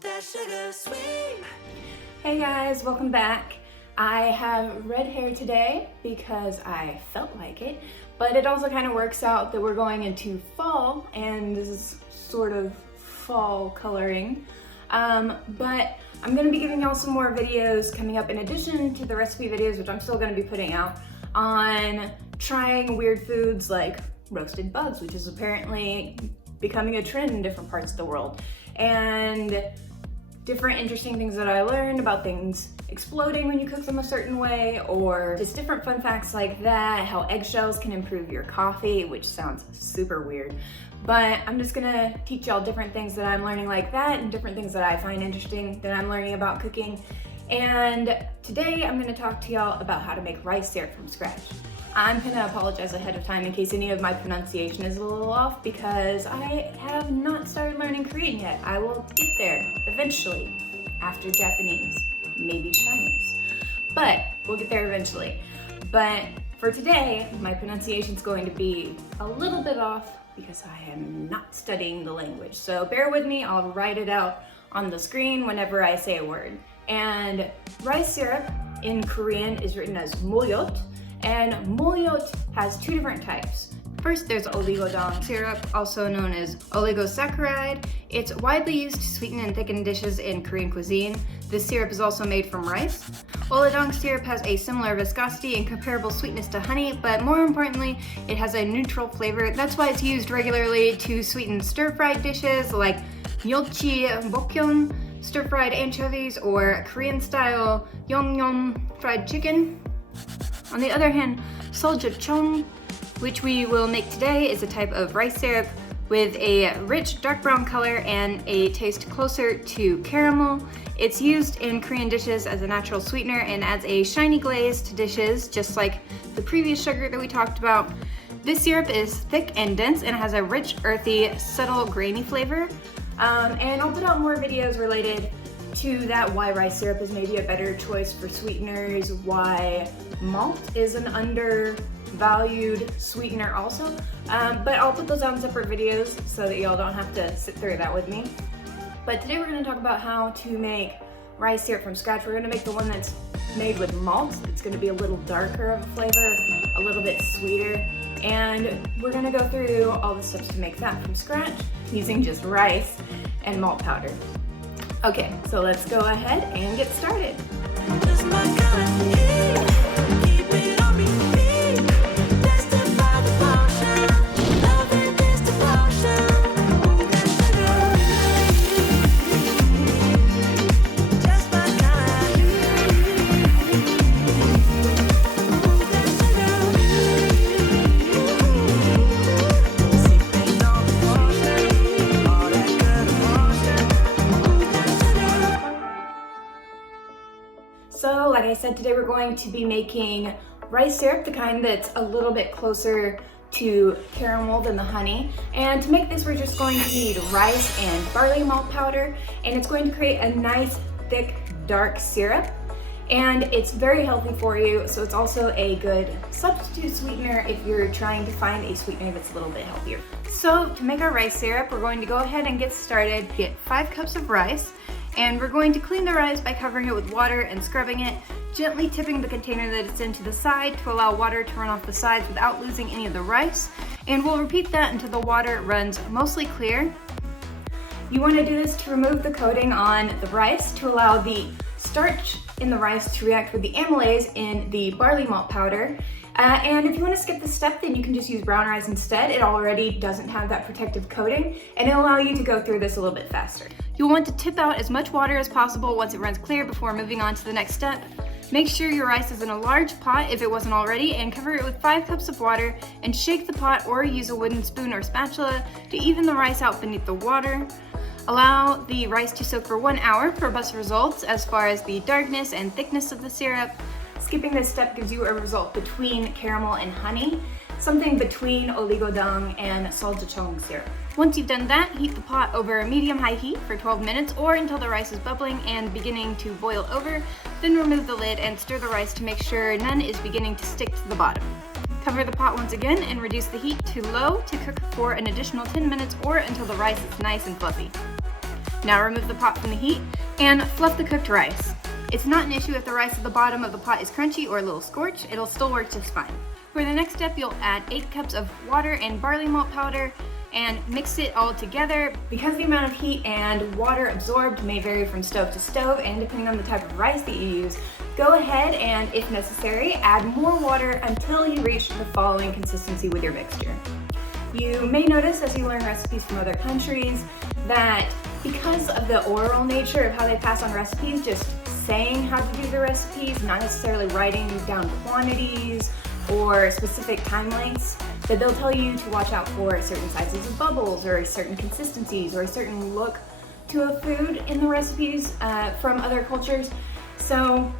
that sugar sweet. Hey guys, welcome back. I have red hair today because I felt like it, but it also kind of works out that we're going into fall and this is sort of fall coloring. But I'm going to be giving y'all some more videos coming up in addition to the recipe videos, which I'm still going to be putting out, on trying weird foods like roasted bugs, which is apparently becoming a trend in different parts of the world, and different interesting things that I learned about things exploding when you cook them a certain way, or just different fun facts like that, how eggshells can improve your coffee, which sounds super weird. But I'm just gonna teach y'all different things that I'm learning like that and different things that I find interesting that I'm learning about cooking. And today I'm gonna talk to y'all about how to make rice syrup from scratch. I'm gonna apologize ahead of time in case any of my pronunciation is a little off because I have not started learning Korean yet. I will get there eventually, after Japanese, maybe Chinese, but we'll get there eventually. But for today, my pronunciation is going to be a little bit off because I am not studying the language. So bear with me, I'll write it out on the screen whenever I say a word. And rice syrup in Korean is written as molyot, and molyot has two different types. First, there's oligodong syrup, also known as oligosaccharide. It's widely used to sweeten and thicken dishes in Korean cuisine. This syrup is also made from rice. Oligodong syrup has a similar viscosity and comparable sweetness to honey, but more importantly, it has a neutral flavor. That's why it's used regularly to sweeten stir-fried dishes like ssal-jocheong stir-fried anchovies or Korean-style yongnyum fried chicken. On the other hand, Ssal-jocheong, which we will make today, is a type of rice syrup with a rich dark brown color and a taste closer to caramel. It's used in Korean dishes as a natural sweetener and adds a shiny glaze to dishes, just like the previous sugar that we talked about. This syrup is thick and dense and has a rich, earthy, subtle, grainy flavor. And I'll put out more videos related to that, why rice syrup is maybe a better choice for sweeteners, why malt is an undervalued sweetener also. But I'll put those out in separate videos so that y'all don't have to sit through that with me. But today we're going to talk about how to make rice syrup from scratch. We're going to make the one that's made with malt. It's going to be a little darker of a flavor, a little bit sweeter, and we're going to go through all the steps to make that from scratch using just rice and malt powder. Okay, so let's go ahead and get started. Just my kind of heat. Keep it on repeat. Tested by the potion. Love it is the potion. Move that sugar. Just my kind of heat. Move that sugar. Sipping on the potion. All that good emotion. Move that sugar. So, like I said, today we're going to be making rice syrup, the kind that's a little bit closer to caramel than the honey. And to make this, we're just going to need rice and barley malt powder, and it's going to create a nice, thick, dark syrup. And it's very healthy for you, so it's also a good substitute sweetener if you're trying to find a sweetener that's a little bit healthier. So, to make our rice syrup, we're going to go ahead and get started. Get 5 cups of rice. And we're going to clean the rice by covering it with water and scrubbing it, gently tipping the container that it's in to the side to allow water to run off the sides without losing any of the rice. And we'll repeat that until the water runs mostly clear. You want to do this to remove the coating on the rice to allow the starch in the rice to react with the amylase in the barley malt powder. And if you want to skip this step, then you can just use brown rice instead. It already doesn't have that protective coating, and it'll allow you to go through this a little bit faster. You'll want to tip out as much water as possible once it runs clear before moving on to the next step. Make sure your rice is in a large pot if it wasn't already, and cover it with 5 cups of water and shake the pot or use a wooden spoon or spatula to even the rice out beneath the water. Allow the rice to soak for 1 hour for best results as far as the darkness and thickness of the syrup. Skipping this step gives you a result between caramel and honey, something between oligodong and Ssal-jocheong syrup. Once you've done that, heat the pot over medium-high heat for 12 minutes or until the rice is bubbling and beginning to boil over. Then remove the lid and stir the rice to make sure none is beginning to stick to the bottom. Cover the pot once again and reduce the heat to low to cook for an additional 10 minutes or until the rice is nice and fluffy. Now remove the pot from the heat and fluff the cooked rice. It's not an issue if the rice at the bottom of the pot is crunchy or a little scorched, it'll still work just fine. For the next step, you'll add 8 cups of water and barley malt powder and mix it all together. Because the amount of heat and water absorbed may vary from stove to stove and depending on the type of rice that you use, go ahead and, if necessary, add more water until you reach the following consistency with your mixture. You may notice as you learn recipes from other countries that because of the oral nature of how they pass on recipes, just saying how to do the recipes, not necessarily writing down quantities or specific time lengths, that they'll tell you to watch out for certain sizes of bubbles or certain consistencies or a certain look to a food in the recipes from other cultures. So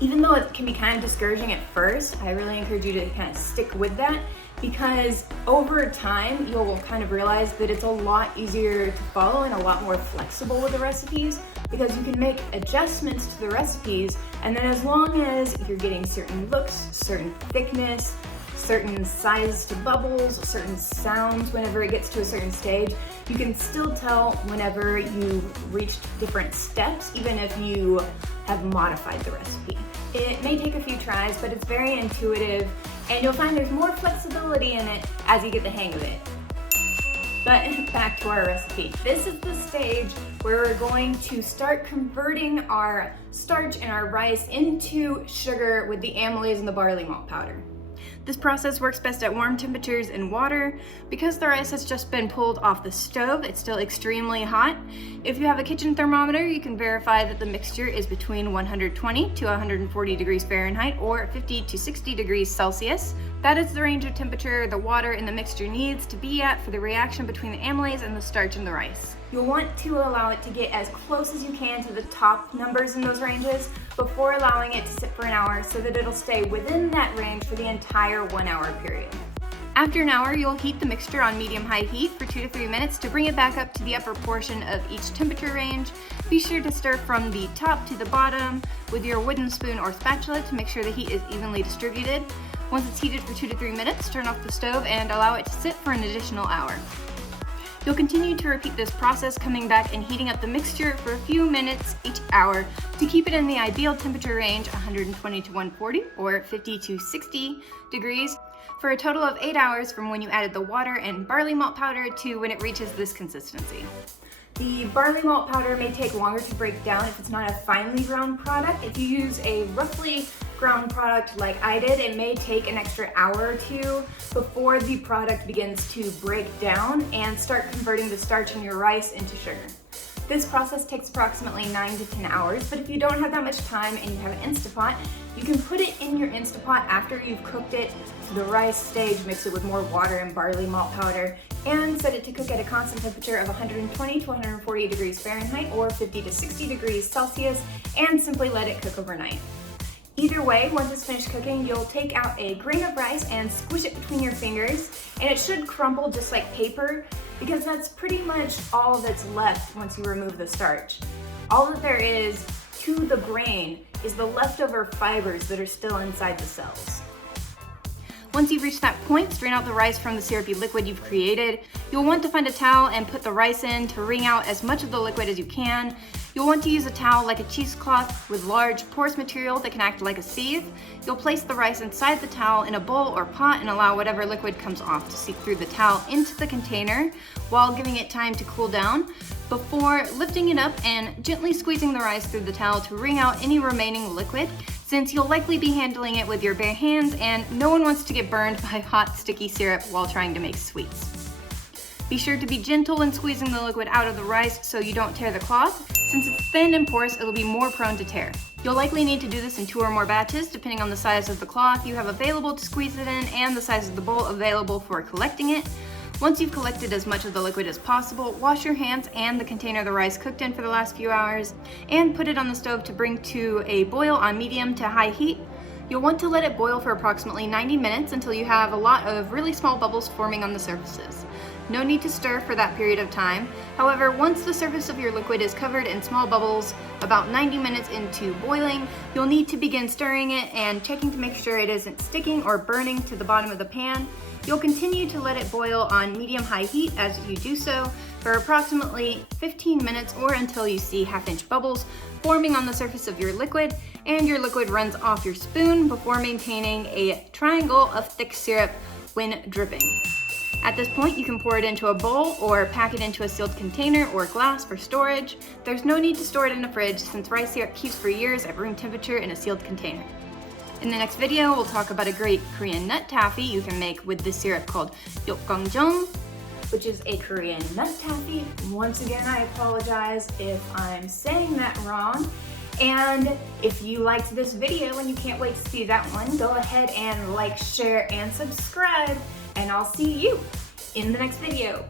even though it can be kind of discouraging at first, I really encourage you to kind of stick with that, because over time you'll kind of realize that it's a lot easier to follow and a lot more flexible with the recipes, because you can make adjustments to the recipes, and then as long as you're getting certain looks, certain thickness, certain size to bubbles, certain sounds whenever it gets to a certain stage, you can still tell whenever you've reached different steps, even if you have modified the recipe. It may take a few tries, but it's very intuitive, and you'll find there's more flexibility in it as you get the hang of it. But back to our recipe. This is the stage where we're going to start converting our starch and our rice into sugar with the amylase and the barley malt powder. This process works best at warm temperatures in water. Because the rice has just been pulled off the stove, it's still extremely hot. If you have a kitchen thermometer, you can verify that the mixture is between 120 to 140 degrees Fahrenheit or 50 to 60 degrees Celsius. That is the range of temperature the water in the mixture needs to be at for the reaction between the amylase and the starch in the rice. You'll want to allow it to get as close as you can to the top numbers in those ranges before allowing it to sit for an hour so that it'll stay within that range for the entire 1 hour period. After an hour, you'll heat the mixture on medium-high heat for 2 to 3 minutes to bring it back up to the upper portion of each temperature range. Be sure to stir from the top to the bottom with your wooden spoon or spatula to make sure the heat is evenly distributed. Once it's heated for 2 to 3 minutes, turn off the stove and allow it to sit for an additional hour. You'll continue to repeat this process, coming back and heating up the mixture for a few minutes each hour to keep it in the ideal temperature range, 120 to 140 or 50 to 60 degrees, for a total of 8 hours from when you added the water and barley malt powder to when it reaches this consistency. The barley malt powder may take longer to break down if it's not a finely ground product. If you use a roughly ground product like I did, it may take an extra hour or two before the product begins to break down and start converting the starch in your rice into sugar. This process takes approximately 9 to 10 hours, but if you don't have that much time and you have an Instapot, you can put it in your Instapot after you've cooked it to the rice stage, mix it with more water and barley malt powder, and set it to cook at a constant temperature of 120 to 140 degrees Fahrenheit or 50 to 60 degrees Celsius, and simply let it cook overnight. Either way, once it's finished cooking, you'll take out a grain of rice and squish it between your fingers, and it should crumble just like paper, because that's pretty much all that's left once you remove the starch. All that there is to the grain is the leftover fibers that are still inside the cells. Once you've reached that point, strain out the rice from the syrupy liquid you've created. You'll want to find a towel and put the rice in to wring out as much of the liquid as you can. You'll want to use a towel like a cheesecloth with large porous material that can act like a sieve. You'll place the rice inside the towel in a bowl or pot and allow whatever liquid comes off to seep through the towel into the container while giving it time to cool down before lifting it up and gently squeezing the rice through the towel to wring out any remaining liquid, since you'll likely be handling it with your bare hands and no one wants to get burned by hot, sticky syrup while trying to make sweets. Be sure to be gentle when squeezing the liquid out of the rice so you don't tear the cloth. Since it's thin and porous, it'll be more prone to tear. You'll likely need to do this in 2 or more batches, depending on the size of the cloth you have available to squeeze it in and the size of the bowl available for collecting it. Once you've collected as much of the liquid as possible, wash your hands and the container the rice cooked in for the last few hours, and put it on the stove to bring to a boil on medium to high heat. You'll want to let it boil for approximately 90 minutes until you have a lot of really small bubbles forming on the surfaces. No need to stir for that period of time. However, once the surface of your liquid is covered in small bubbles, about 90 minutes into boiling, you'll need to begin stirring it and checking to make sure it isn't sticking or burning to the bottom of the pan. You'll continue to let it boil on medium-high heat as you do so, for approximately 15 minutes or until you see half-inch bubbles forming on the surface of your liquid and your liquid runs off your spoon before maintaining a triangle of thick syrup when dripping. At this point, you can pour it into a bowl or pack it into a sealed container or glass for storage. There's no need to store it in a fridge since rice syrup keeps for years at room temperature in a sealed container. In the next video, we'll talk about a great Korean nut taffy you can make with this syrup called ssal-jocheong, which is a Korean nut taffy. Once again, I apologize if I'm saying that wrong. And if you liked this video and you can't wait to see that one, go ahead and like, share, and subscribe, and I'll see you in the next video.